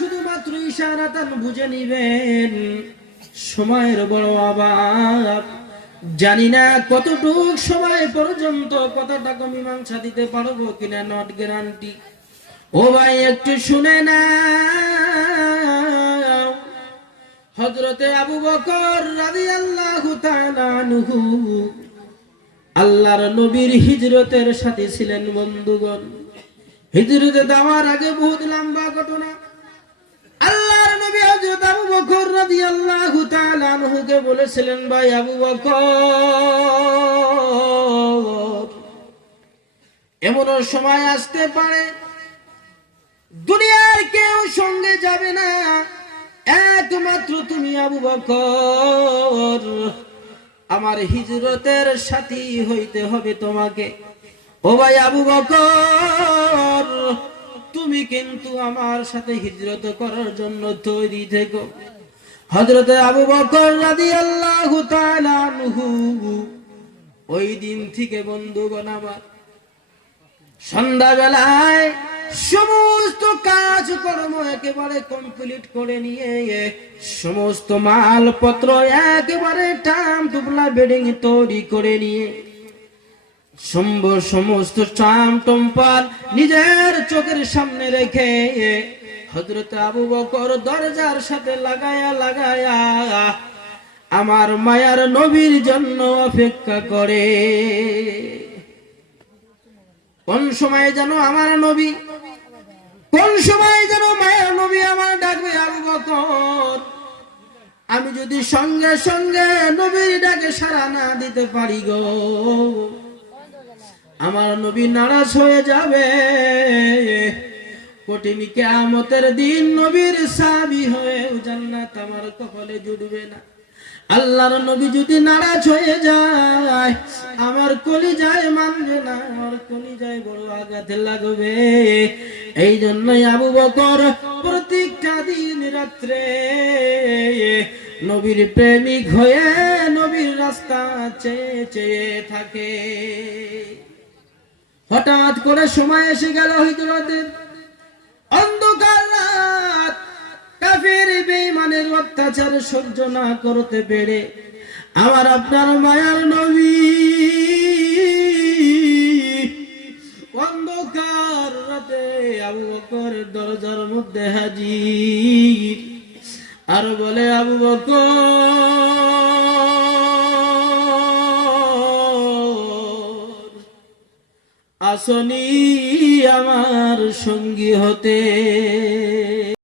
শুধুমাত্র ইশারাতান বুঝে নিবেন। সময়ের বড় অভাব, জানি না কতটুক সময় পর্যন্ত কথাটা মীমাংসা দিতে পারবো কিনা, নট গ্যারান্টি। ও ভাই একটু শুনে না, হযরতে আবু বকর রাদিয়াল্লাহু তাআলা আনহু আল্লাহর নবীর হিজরতের সাথে ছিলেন। বন্ধুগণ, হিজরতে যাওয়ার আগে বহুত লম্বা ঘটনা। আল্লাহর নবী হযরত আবু বকর রাদিয়াল্লাহু তাআলা আনহুকে বলেছিলেন, ভাই আবু বকর, এমন সময় আসতে পারে দুনিয়ার কেউ সঙ্গে যাবে না, একমাত্র তুমি আবু বকর। আমার হিজরতের সাথী হইতে হবে তোমাকে। ও ভাই আবু বকর, তুমি কিন্তু আমার সাথে হিজরত করার জন্য তৈরি থেকো। হযরতে আবু বকর রাদিয়াল্লাহু তাআলা আনহু ওই দিন থেকে বন্ধুগণ আমার সন্ধ্যাবেলায় সমস্ত কাজকর্ম একেবারে কমপ্লিট করে নিয়ে, সমস্ত মালপত্র একেবারে টাম টুপলা বেডিং তৈরি করে নিয়ে, সমস্ত চাম টম্পাল নিজের চোখের সামনে রেখে হযরত আবু বকর দরজার সাথে লাগায়া আমার মায়ার নবীর জন্য অপেক্ষা করে। কোন সময় যেন আমার নবী, কোন সময় যেন মায়ার নবী আমার ডাকবে, আবু বকর। আমি যদি সঙ্গে সঙ্গে নবীর ডাকে সাড়া না দিতে পারি গো, আমার নবী নারাজ হয়ে যাবে। কঠিন কিয়ামতের দিন নবীর সাহাবী হয়ে জান্নাত আমার কপালে জুটবে না। আল্লাহর নবী যদি নারাজ হয়ে যায়, আমার কলিজায় মানবে না, আমার কলিজায় বড় আঘাত লাগবে। এই জন্যই আবু বকর প্রত্যেকটা দিন রাত্রে নবীর প্রেমিক হয়ে নবীর রাস্তা চেয়ে চেয়ে থাকে। হঠাৎ করে সময় এসে গেল হিজরতের। অন্ধকার রাত, কাফের বেঈমানের অত্যাচার সহ্য না করতে পেরে আমার আপনার মায়ার নবী অন্ধকার রাতে আবু বকরের দরজার মধ্যে হাজির, আর বলে, আবু বকর, আসনি আমার সঙ্গী হতে।